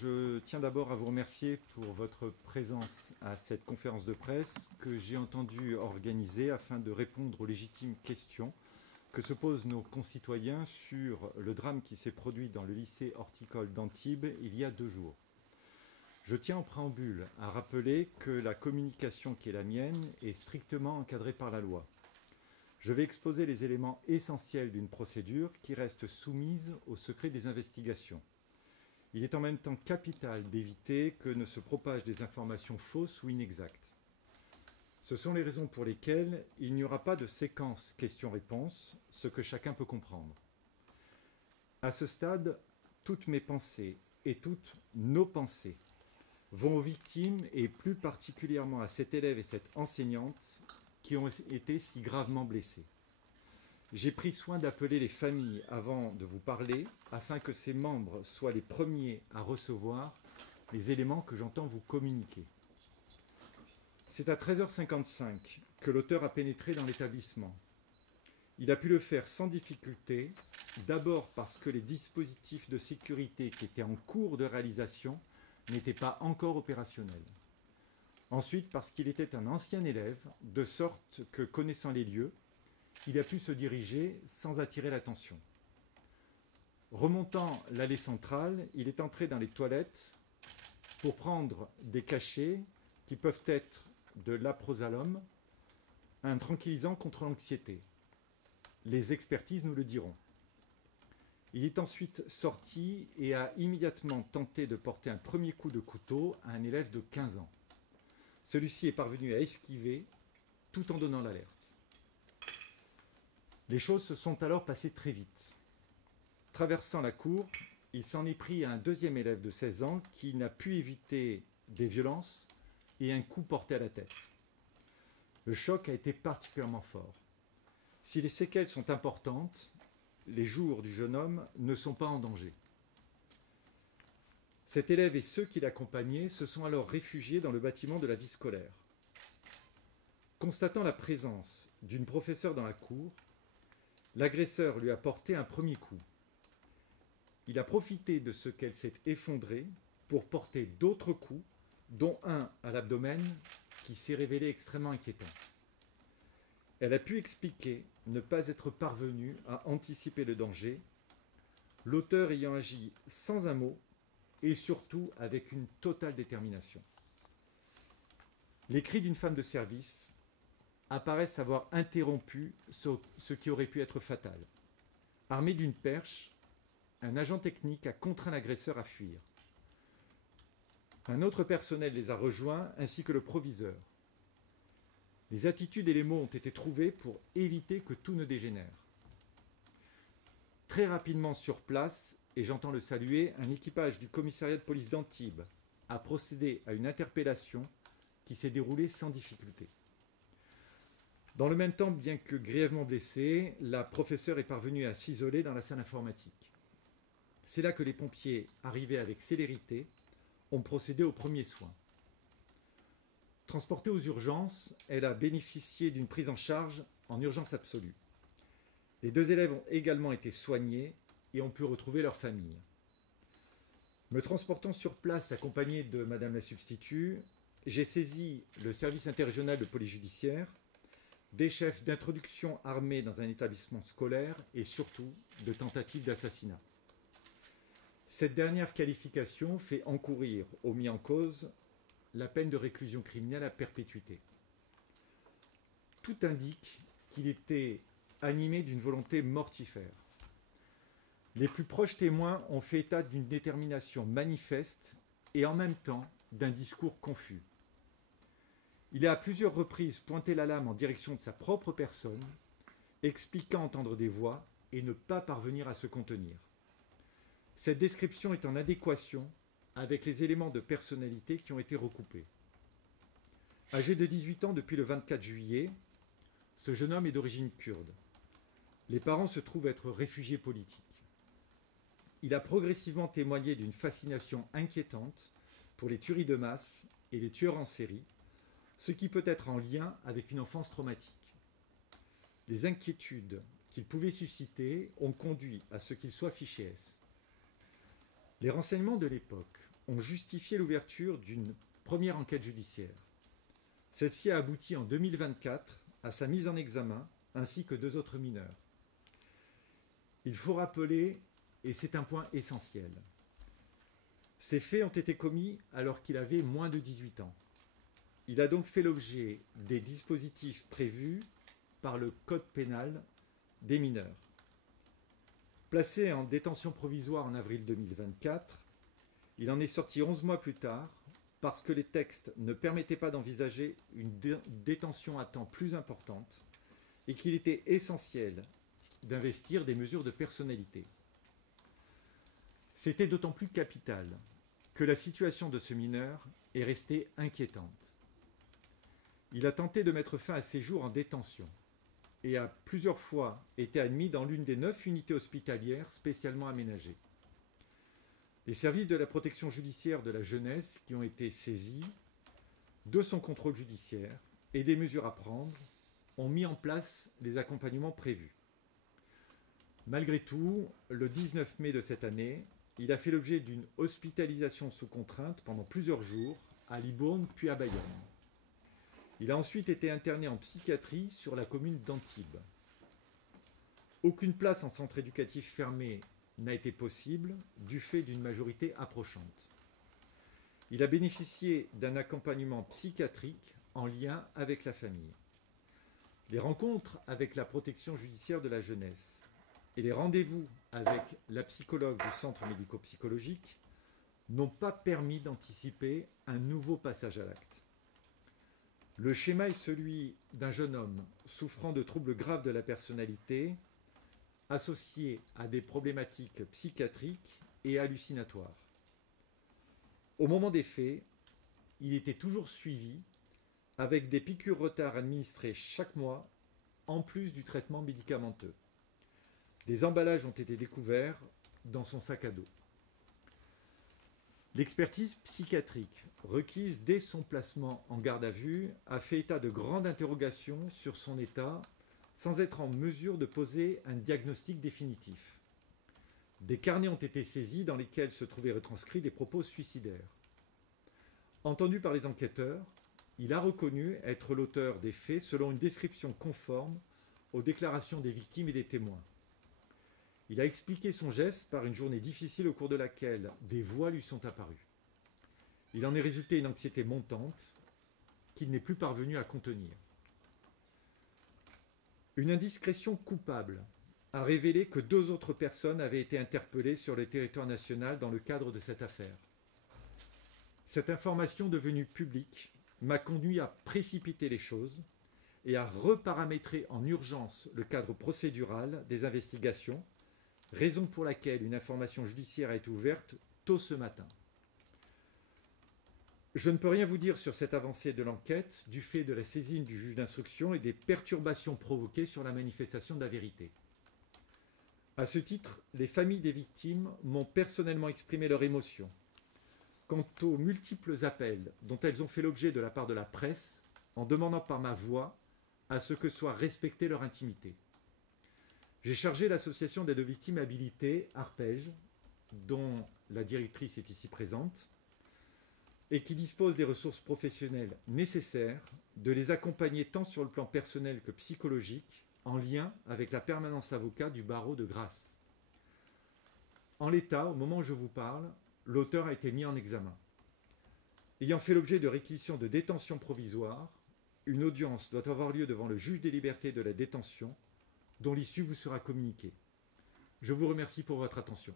Je tiens d'abord à vous remercier pour votre présence à cette conférence de presse que j'ai entendu organiser afin de répondre aux légitimes questions que se posent nos concitoyens sur le drame qui s'est produit dans le lycée horticole d'Antibes il y a 2 jours. Je tiens en préambule à rappeler que la communication qui est la mienne est strictement encadrée par la loi. Je vais exposer les éléments essentiels d'une procédure qui reste soumise au secret des investigations. Il est en même temps capital d'éviter que ne se propagent des informations fausses ou inexactes. Ce sont les raisons pour lesquelles il n'y aura pas de séquence questions-réponses, ce que chacun peut comprendre. À ce stade, toutes mes pensées et toutes nos pensées vont aux victimes et plus particulièrement à cet élève et cette enseignante qui ont été si gravement blessés. J'ai pris soin d'appeler les familles avant de vous parler, afin que ces membres soient les premiers à recevoir les éléments que j'entends vous communiquer. C'est à 13h55 que l'auteur a pénétré dans l'établissement. Il a pu le faire sans difficulté, d'abord parce que les dispositifs de sécurité qui étaient en cours de réalisation n'étaient pas encore opérationnels. Ensuite parce qu'il était un ancien élève, de sorte que, connaissant les lieux, il a pu se diriger sans attirer l'attention. Remontant l'allée centrale, il est entré dans les toilettes pour prendre des cachets qui peuvent être de l'aprosalum, un tranquillisant contre l'anxiété. Les expertises nous le diront. Il est ensuite sorti et a immédiatement tenté de porter un premier coup de couteau à un élève de 15 ans. Celui-ci est parvenu à esquiver tout en donnant l'alerte. Les choses se sont alors passées très vite. Traversant la cour, il s'en est pris à un deuxième élève de 16 ans qui n'a pu éviter des violences et un coup porté à la tête. Le choc a été particulièrement fort. Si les séquelles sont importantes, les jours du jeune homme ne sont pas en danger. Cet élève et ceux qui l'accompagnaient se sont alors réfugiés dans le bâtiment de la vie scolaire. Constatant la présence d'une professeure dans la cour, l'agresseur lui a porté un premier coup. Il a profité de ce qu'elle s'est effondrée pour porter d'autres coups, dont un à l'abdomen qui s'est révélé extrêmement inquiétant. Elle a pu expliquer ne pas être parvenue à anticiper le danger, l'auteur ayant agi sans un mot et surtout avec une totale détermination. Les cris d'une femme de service apparaissent avoir interrompu ce qui aurait pu être fatal. Armé d'une perche, un agent technique a contraint l'agresseur à fuir. Un autre personnel les a rejoints, ainsi que le proviseur. Les attitudes et les mots ont été trouvés pour éviter que tout ne dégénère. Très rapidement sur place, et j'entends le saluer, un équipage du commissariat de police d'Antibes a procédé à une interpellation qui s'est déroulée sans difficulté. Dans le même temps, bien que grièvement blessée, la professeure est parvenue à s'isoler dans la salle informatique. C'est là que les pompiers, arrivés avec célérité, ont procédé aux premiers soins. Transportée aux urgences, elle a bénéficié d'une prise en charge en urgence absolue. Les 2 élèves ont également été soignés et ont pu retrouver leur famille. Me transportant sur place accompagné de Madame la substitut, j'ai saisi le service interrégional de police judiciaire, des chefs d'introduction armés dans un établissement scolaire et surtout de tentatives d'assassinat. Cette dernière qualification fait encourir au mis en cause la peine de réclusion criminelle à perpétuité. Tout indique qu'il était animé d'une volonté mortifère. Les plus proches témoins ont fait état d'une détermination manifeste et en même temps d'un discours confus. Il a à plusieurs reprises pointé la lame en direction de sa propre personne, expliquant entendre des voix et ne pas parvenir à se contenir. Cette description est en adéquation avec les éléments de personnalité qui ont été recoupés. Âgé de 18 ans depuis le 24 juillet, ce jeune homme est d'origine kurde. Les parents se trouvent être réfugiés politiques. Il a progressivement témoigné d'une fascination inquiétante pour les tueries de masse et les tueurs en série, ce qui peut être en lien avec une enfance traumatique. Les inquiétudes qu'il pouvait susciter ont conduit à ce qu'il soit fiché S. Les renseignements de l'époque ont justifié l'ouverture d'une première enquête judiciaire. Celle-ci a abouti en 2024 à sa mise en examen, ainsi que 2 autres mineurs. Il faut rappeler, et c'est un point essentiel, ces faits ont été commis alors qu'il avait moins de 18 ans. Il a donc fait l'objet des dispositifs prévus par le Code pénal des mineurs. Placé en détention provisoire en avril 2024, il en est sorti 11 mois plus tard parce que les textes ne permettaient pas d'envisager une détention à temps plus importante et qu'il était essentiel d'investir des mesures de personnalité. C'était d'autant plus capital que la situation de ce mineur est restée inquiétante. Il a tenté de mettre fin à ses jours en détention et a plusieurs fois été admis dans l'une des 9 unités hospitalières spécialement aménagées. Les services de la protection judiciaire de la jeunesse qui ont été saisis de son contrôle judiciaire et des mesures à prendre ont mis en place les accompagnements prévus. Malgré tout, le 19 mai de cette année, il a fait l'objet d'une hospitalisation sous contrainte pendant plusieurs jours à Libourne puis à Bayonne. Il a ensuite été interné en psychiatrie sur la commune d'Antibes. Aucune place en centre éducatif fermé n'a été possible du fait d'une majorité approchante. Il a bénéficié d'un accompagnement psychiatrique en lien avec la famille. Les rencontres avec la protection judiciaire de la jeunesse et les rendez-vous avec la psychologue du centre médico-psychologique n'ont pas permis d'anticiper un nouveau passage à l'acte. Le schéma est celui d'un jeune homme souffrant de troubles graves de la personnalité, associés à des problématiques psychiatriques et hallucinatoires. Au moment des faits, il était toujours suivi avec des piqûres retard administrées chaque mois, en plus du traitement médicamenteux. Des emballages ont été découverts dans son sac à dos. L'expertise psychiatrique requise dès son placement en garde à vue a fait état de grandes interrogations sur son état sans être en mesure de poser un diagnostic définitif. Des carnets ont été saisis dans lesquels se trouvaient retranscrits des propos suicidaires. Entendu par les enquêteurs, il a reconnu être l'auteur des faits selon une description conforme aux déclarations des victimes et des témoins. Il a expliqué son geste par une journée difficile au cours de laquelle des voix lui sont apparues. Il en est résulté une anxiété montante qu'il n'est plus parvenu à contenir. Une indiscrétion coupable a révélé que 2 autres personnes avaient été interpellées sur le territoire national dans le cadre de cette affaire. Cette information devenue publique m'a conduit à précipiter les choses et à reparamétrer en urgence le cadre procédural des investigations, raison pour laquelle une information judiciaire a été ouverte tôt ce matin. Je ne peux rien vous dire sur cette avancée de l'enquête du fait de la saisine du juge d'instruction et des perturbations provoquées sur la manifestation de la vérité. À ce titre, les familles des victimes m'ont personnellement exprimé leur émotion quant aux multiples appels dont elles ont fait l'objet de la part de la presse en demandant par ma voix à ce que soit respectée leur intimité. J'ai chargé l'association d'aide aux victimes habilitées, Arpège, dont la directrice est ici présente, et qui dispose des ressources professionnelles nécessaires, de les accompagner tant sur le plan personnel que psychologique, en lien avec la permanence avocat du barreau de Grasse. En l'état, au moment où je vous parle, l'auteur a été mis en examen. Ayant fait l'objet de réquisitions de détention provisoire, une audience doit avoir lieu devant le juge des libertés de la détention, dont l'issue vous sera communiquée. Je vous remercie pour votre attention.